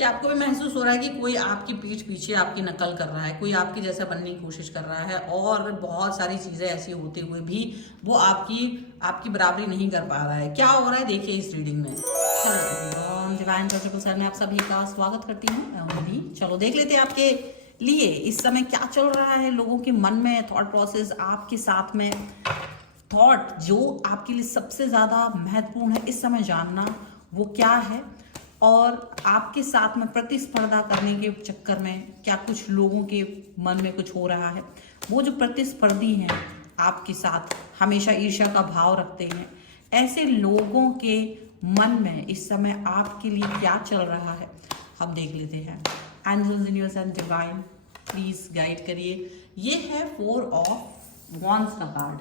कि आपको भी महसूस हो रहा है कि कोई आपकी पीठ पीछे आपकी नकल कर रहा है, कोई आपकी जैसा बनने की कोशिश कर रहा है, और बहुत सारी चीजें ऐसी होते हुए भी वो आपकी आपकी बराबरी नहीं कर पा रहा है। क्या हो रहा है देखिए इस रीडिंग में। Hello everyone, divine logical sir में आप सभी का स्वागत करती हूँ मैं उर्मी। चलो देख लेते हैं आपके लिए इस समय क्या चल रहा है लोगों के मन में, थॉट प्रोसेस आपके साथ में। थॉट जो आपके लिए सबसे ज़्यादा महत्वपूर्ण है इस समय जानना, वो क्या है, और आपके साथ में प्रतिस्पर्धा करने के चक्कर में क्या कुछ लोगों के मन में कुछ हो रहा है। वो जो प्रतिस्पर्धी हैं आपके साथ, हमेशा ईर्ष्या का भाव रखते हैं, ऐसे लोगों के मन में इस समय आपके लिए क्या चल रहा है हम देख लेते हैं। Angels universe and divine please guide करिए। ये है 4 ऑफ वॉन्ड्स का कार्ड।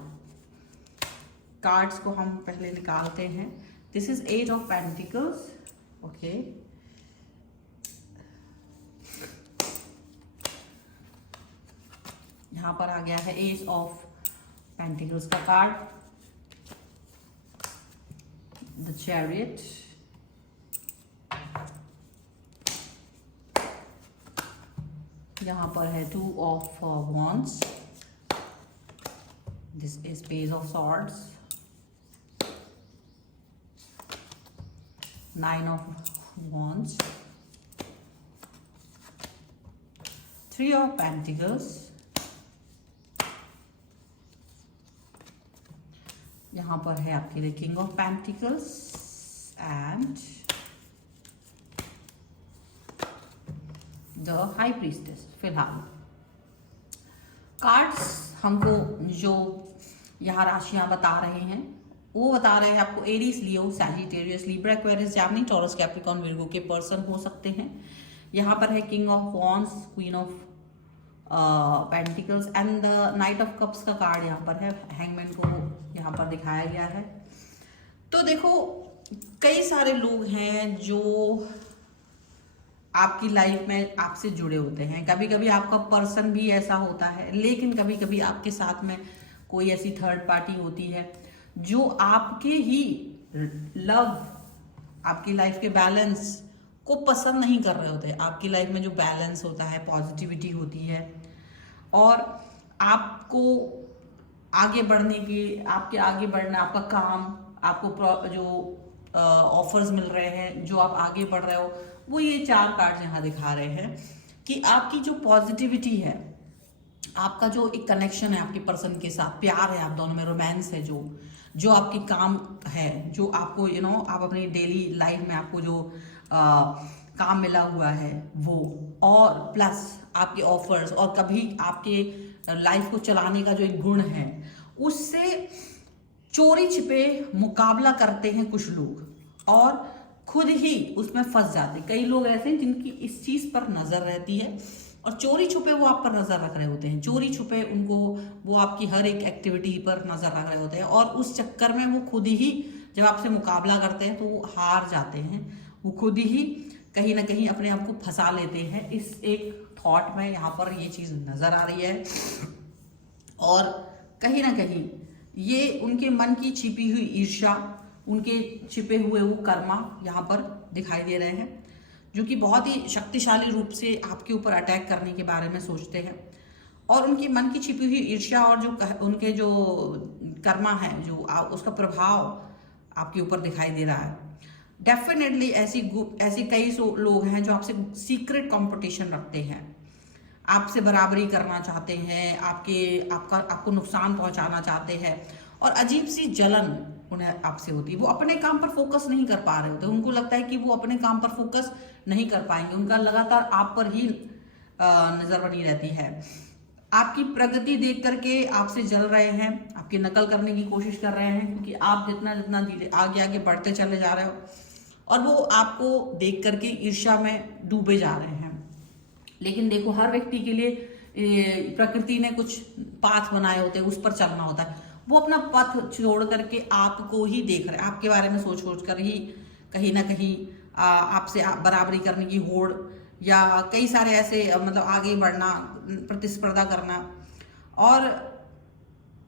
कार्ड्स को हम पहले निकालते हैं। This is 8 of pentacles. Okay, यहां पर आ गया है एज ऑफ पेंटिकल्स का कार्ड, द चैरियट, यहां पर है 2 of wands, this is page of swords, 9 of wands, 3 of pentacles, यहां पर है आपके लिए king of pentacles and the high priestess. फिलहाल कार्ड्स हमको जो यहाँ राशियां बता रहे हैं वो बता रहे हैं आपको Aries, Leo, Sagittarius, Libra, Aquarius, Gemini, Taurus, Capricorn, Virgo के पर्सन हो सकते हैं। यहाँ पर है king of wands, queen of pentacles and the knight of cups का कार्ड यहाँ पर है। हैंगमैन को यहाँ पर दिखाया गया है। तो देखो कई सारे लोग हैं जो आपकी लाइफ में आपसे जुड़े होते हैं। कभी कभी आपका पर्सन भी ऐसा होता है, लेकिन कभी कभी आपके साथ में कोई ऐसी थर्ड पार्टी होती है जो आपके ही लव, आपकी लाइफ के बैलेंस को पसंद नहीं कर रहे होते। आपकी लाइफ में जो बैलेंस होता है, पॉजिटिविटी होती है, और आपको आगे बढ़ने की, आपके आगे बढ़ना, आपका काम, आपको जो ऑफर्स मिल रहे हैं, जो आप आगे बढ़ रहे हो, वो ये 4 कार्ड यहाँ दिखा रहे हैं कि आपकी जो पॉजिटिविटी है, आपका जो एक कनेक्शन है आपके पर्सन के साथ, प्यार है आप दोनों में, रोमांस है, जो आपके काम है, जो आपको आप अपनी डेली लाइफ में आपको जो काम मिला हुआ है वो, और प्लस आपके ऑफर्स, और कभी आपके लाइफ को चलाने का जो एक गुण है, उससे चोरी छिपे मुकाबला करते हैं कुछ लोग और खुद ही उसमें फंस जाते। कई लोग ऐसे हैं जिनकी इस चीज पर नजर रहती है और चोरी छुपे वो आप पर नजर रख रहे होते हैं। चोरी छुपे उनको, वो आपकी हर एक एक्टिविटी पर नजर रख रहे होते हैं, और उस चक्कर में वो खुद ही जब आपसे मुकाबला करते हैं तो वो हार जाते हैं। वो खुद ही कहीं ना कहीं अपने आप को फंसा लेते हैं इस एक थॉट में। यहाँ पर ये चीज नजर आ रही है, और कहीं ना कहीं ये उनके मन की छिपी हुई ईर्ष्या, उनके छिपे हुए वो कर्मा यहाँ पर दिखाई दे रहे हैं, जो कि बहुत ही शक्तिशाली रूप से आपके ऊपर अटैक करने के बारे में सोचते हैं। और उनके मन की छिपी हुई ईर्ष्या और जो उनके जो कर्मा है, जो उसका प्रभाव आपके ऊपर दिखाई दे रहा है। डेफिनेटली ऐसी कई लोग हैं जो आपसे सीक्रेट कंपटीशन रखते हैं, आपसे बराबरी करना चाहते हैं, आपको नुकसान पहुंचाना चाहते हैं, और अजीब सी जलन उन्हें आपसे होती है। वो अपने काम पर फोकस नहीं कर पा रहे होते। उनको लगता है कि वो अपने काम पर फोकस नहीं कर पाएंगे। उनका लगातार आप पर ही नजर बनी रहती है। आपकी प्रगति देख करके आपसे जल रहे हैं, आपकी नकल करने की कोशिश कर रहे हैं, क्योंकि आप जितना जितना धीरे आगे आगे बढ़ते चले जा रहे हो, और वो आपको देख करके ईर्ष्या में डूबे जा रहे हैं। लेकिन देखो, हर व्यक्ति के लिए प्रकृति ने कुछ पाथ बनाए होते हैं, उस पर चलना होता है। वो अपना पथ छोड़ करके आपको ही देख रहे हैं, आपके बारे में सोच सोच कर ही कहीं ना कहीं आपसे बराबरी करने की होड़, या कई सारे ऐसे मतलब आगे बढ़ना, प्रतिस्पर्धा करना, और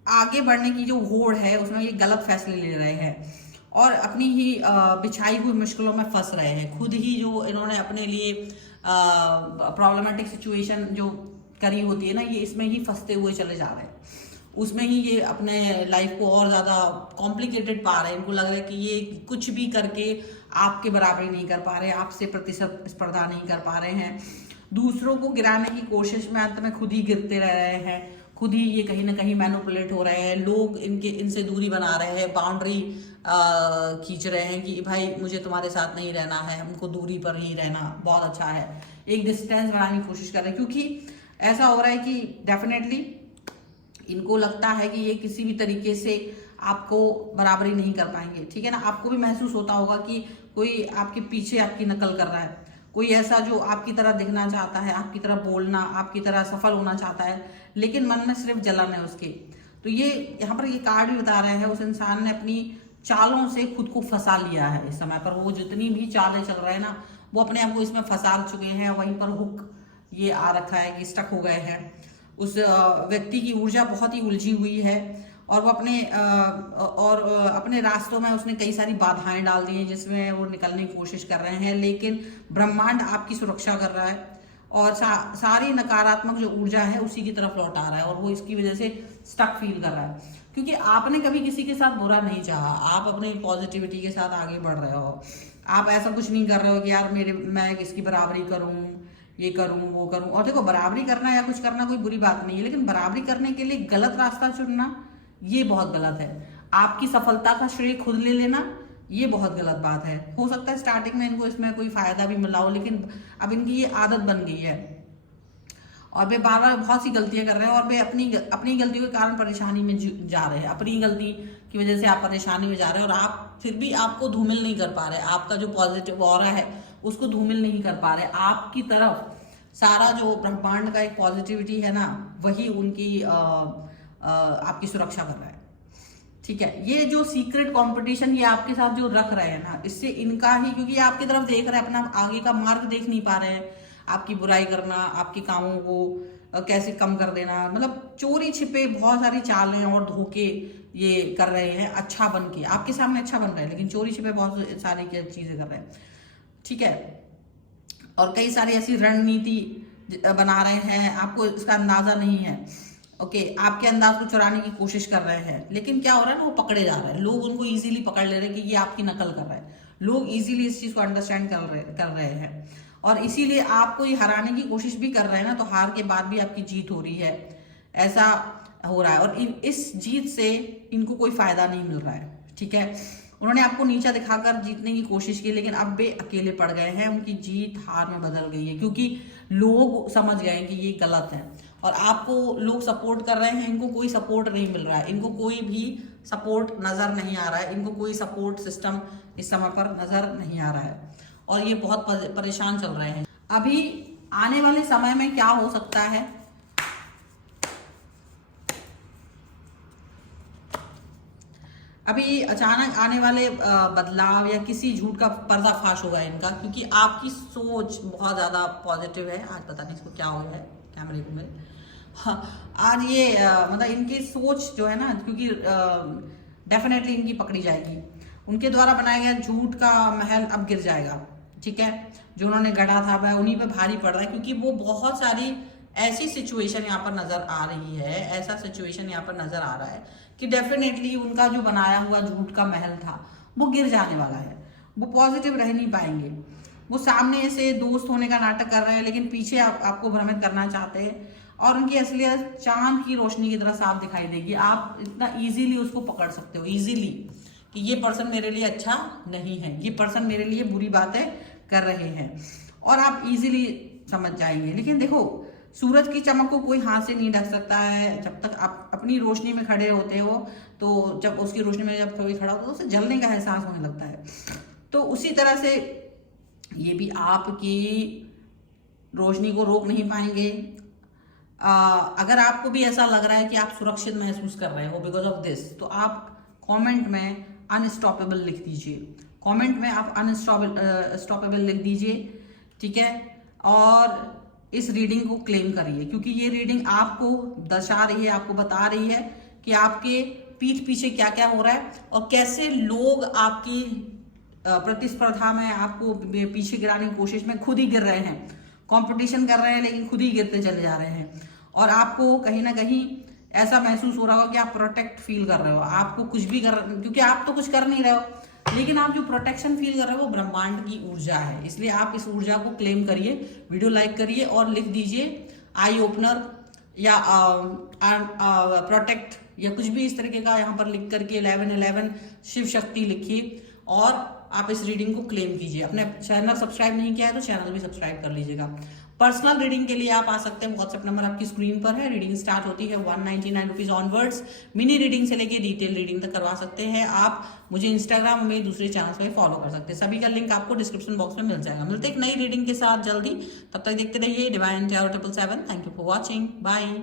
आगे बढ़ने की जो होड़ है उसमें ये गलत फैसले ले रहे हैं। और अपनी ही बिछाई हुई मुश्किलों में फंस रहे हैं। खुद ही जो इन्होंने अपने लिए प्रॉब्लमेटिक सिचुएशन जो करी होती है ना, ये इसमें ही फंसते हुए चले जा रहे हैं। उसमें ही ये अपने लाइफ को और ज़्यादा कॉम्प्लिकेटेड पा रहे हैं। इनको लग रहा है कि ये कुछ भी करके आपके बराबरी नहीं कर पा रहे, आपसे प्रतिस्पर्धा नहीं कर पा रहे हैं। दूसरों को गिराने की कोशिश में अंत में खुद ही गिरते रह रहे हैं, खुद ही ये कहीं ना कहीं मैनिपुलेट हो रहे हैं। लोग इनसे दूरी बना रहे हैं, बाउंड्री खींच रहे हैं कि भाई मुझे तुम्हारे साथ नहीं रहना है, हमको दूरी पर ही रहना बहुत अच्छा है। एक डिस्टेंस बनाने की कोशिश कर रहे हैं, क्योंकि ऐसा हो रहा है कि डेफिनेटली इनको लगता है कि ये किसी भी तरीके से आपको बराबरी नहीं कर पाएंगे। ठीक है ना, आपको भी महसूस होता होगा कि कोई आपके पीछे आपकी नकल कर रहा है, कोई ऐसा जो आपकी तरह दिखना चाहता है, आपकी तरह बोलना, आपकी तरह सफल होना चाहता है, लेकिन मन में सिर्फ जलन है उसके। तो ये यहाँ पर ये कार्ड भी बता रहे हैं, उस इंसान ने अपनी चालों से खुद को फंसा लिया है। इस समय पर वो जितनी भी चालें चल रहे हैं ना, वो अपने आप को इसमें फंसा चुके हैं। वहीं पर हुक ये आ रखा है कि स्टक हो गए हैं। उस व्यक्ति की ऊर्जा बहुत ही उलझी हुई है और वो अपने रास्तों में उसने कई सारी बाधाएं डाल दी हैं, जिसमें वो निकलने की कोशिश कर रहे हैं। लेकिन ब्रह्मांड आपकी सुरक्षा कर रहा है और सारी नकारात्मक जो ऊर्जा है उसी की तरफ लौटा रहा है, और वो इसकी वजह से स्टक फील कर रहा है। क्योंकि आपने कभी किसी के साथ बुरा नहीं चाहा, आप अपनी पॉजिटिविटी के साथ आगे बढ़ रहे हो। आप ऐसा कुछ नहीं कर रहे हो कि यार मैं किसकी बराबरी करूं, ये करूं, वो करूं। और देखो, बराबरी करना या कुछ करना कोई बुरी बात नहीं है, लेकिन बराबरी करने के लिए गलत रास्ता चुनना ये बहुत गलत है। आपकी सफलता का श्रेय खुद ले लेना ये बहुत गलत बात है। हो सकता है स्टार्टिंग में इनको इसमें कोई फायदा भी मिला हो, लेकिन अब इनकी ये आदत बन गई है और वे बार बार बहुत सी गलतियां कर रहे हैं और वे अपनी गलतियों के कारण परेशानी में जा रहे हैं। अपनी गलती की वजह से आप परेशानी में जा रहे हैं और आप फिर भी आपको धूमिल नहीं कर पा रहे। आपका जो पॉजिटिव ऑरा है उसको धूमिल नहीं कर पा रहे। आपकी तरफ सारा जो ब्रह्मांड का एक पॉजिटिविटी है ना, वही उनकी आपकी सुरक्षा कर रहा है। ठीक है, ये जो सीक्रेट कंपटीशन ये आपके साथ जो रख रहे हैं ना, इससे इनका ही, क्योंकि आपकी तरफ देख रहे हैं, अपना आगे का मार्ग देख नहीं पा रहे हैं। आपकी बुराई करना, आपके कामों को कैसे कम कर देना, मतलब चोरी छिपे बहुत सारी चालें और धोखे ये कर रहे हैं। अच्छा बन के आपके सामने अच्छा बन रहे हैं, लेकिन चोरी छिपे बहुत सारी चीजें कर रहे हैं। ठीक है, और कई सारी ऐसी रणनीति बना रहे हैं, आपको इसका अंदाजा नहीं है। ओके, आपके अंदाज को चुराने की कोशिश कर रहे हैं, लेकिन क्या हो रहा है ना, वो पकड़े जा रहे हैं। लोग उनको इजीली पकड़ ले रहे हैं कि ये आपकी नकल कर रहा है। लोग इजीली इस चीज को अंडरस्टैंड कर रहे हैं और इसीलिए आपको ये हराने की कोशिश भी कर रहे हैं ना, तो हार के बाद भी आपकी जीत हो रही है, ऐसा हो रहा है। और इस जीत से इनको कोई फायदा नहीं मिल रहा है। ठीक है, उन्होंने आपको नीचा दिखाकर जीतने की कोशिश की, लेकिन अब वे अकेले पड़ गए हैं। उनकी जीत हार में बदल गई है, क्योंकि लोग समझ गए हैं कि ये गलत है और आपको लोग सपोर्ट कर रहे हैं। इनको कोई सपोर्ट नहीं मिल रहा है, इनको कोई भी सपोर्ट नजर नहीं आ रहा है, इनको कोई सपोर्ट सिस्टम इस समय पर नजर नहीं आ रहा है और ये बहुत परेशान चल रहे हैं। अभी आने वाले समय में क्या हो सकता है, अभी अचानक आने वाले बदलाव या किसी झूठ का पर्दाफाश होगा इनका, क्योंकि आपकी सोच बहुत ज्यादा पॉजिटिव है। आज पता नहीं इसको क्या हो गया है, कैमरे को मेरे आज ये मतलब इनकी सोच जो है ना, क्योंकि डेफिनेटली इनकी पकड़ी जाएगी। उनके द्वारा बनाया गया झूठ का महल अब गिर जाएगा। ठीक है, जो उन्होंने गढ़ा था वह उन्हीं पे भारी पड़ रहा है, क्योंकि वो बहुत सारी ऐसी सिचुएशन यहाँ पर नजर आ रही है, ऐसा सिचुएशन यहाँ पर नजर आ रहा है कि डेफिनेटली उनका जो बनाया हुआ झूठ का महल था वो गिर जाने वाला है। वो पॉजिटिव रह नहीं पाएंगे। वो सामने से दोस्त होने का नाटक कर रहे हैं, लेकिन पीछे आपको भ्रमित करना चाहते हैं और उनकी असलियत चांद की रोशनी की तरह साफ दिखाई देगी। आप इतना इजीली उसको पकड़ सकते हो, इजीली, कि ये पर्सन मेरे लिए अच्छा नहीं है, ये पर्सन मेरे लिए बुरी बातें कर रहे हैं, और आप इजीली समझ जाएंगे। लेकिन देखो, सूरज की चमक को कोई हाथ से नहीं ढक सकता है। जब तक आप अपनी रोशनी में खड़े होते हो, तो जब उसकी रोशनी में जब कोई खड़ा होता है तो उसे जलने का एहसास होने लगता है। तो उसी तरह से ये भी आपकी रोशनी को रोक नहीं पाएंगे। अगर आपको भी ऐसा लग रहा है कि आप सुरक्षित महसूस कर रहे हो बिकॉज ऑफ दिस, तो आप कमेंट में अनस्टॉपेबल लिख दीजिए। कमेंट में आप अनस्टॉपेबल लिख दीजिए। ठीक है, और इस रीडिंग को क्लेम करिए, क्योंकि ये रीडिंग आपको दर्शा रही है, आपको बता रही है कि आपके पीठ पीछे क्या क्या हो रहा है और कैसे लोग आपकी प्रतिस्पर्धा में आपको पीछे गिराने की कोशिश में खुद ही गिर रहे हैं, कंपटीशन कर रहे हैं लेकिन खुद ही गिरते चले जा रहे हैं। और आपको कहीं ना कहीं ऐसा महसूस हो रहा होगा कि आप प्रोटेक्ट फील कर रहे हो, आपको कुछ भी कर, क्योंकि आप तो कुछ कर नहीं रहे हो, लेकिन आप जो प्रोटेक्शन फील कर रहे हो वो ब्रह्मांड की ऊर्जा है। इसलिए आप इस ऊर्जा को क्लेम करिए, वीडियो लाइक करिए और लिख दीजिए आई ओपनर या प्रोटेक्ट या कुछ भी इस तरीके का यहाँ पर लिख करके 1111 शिव शक्ति लिखिए और आप इस रीडिंग को क्लेम कीजिए। अपने चैनल सब्सक्राइब नहीं किया है तो चैनल भी सब्सक्राइब कर लीजिएगा। पर्सनल रीडिंग के लिए आप आ सकते हैं, व्हाट्सएप नंबर आपकी स्क्रीन पर है। रीडिंग स्टार्ट होती है 199 रुपीज ऑनवर्ड्स। मिनी रीडिंग से लेके डिटेल रीडिंग तक करवा सकते हैं। आप मुझे इंस्टाग्राम में दूसरे चैनल्स पर फॉलो कर सकते हैं, सभी का लिंक आपको डिस्क्रिप्शन बॉक्स में मिल जाएगा। मिलते एक नई रीडिंग के साथ जल्दी, तब तक देखते रहिए divine tarot 777। Thank you for watching, bye.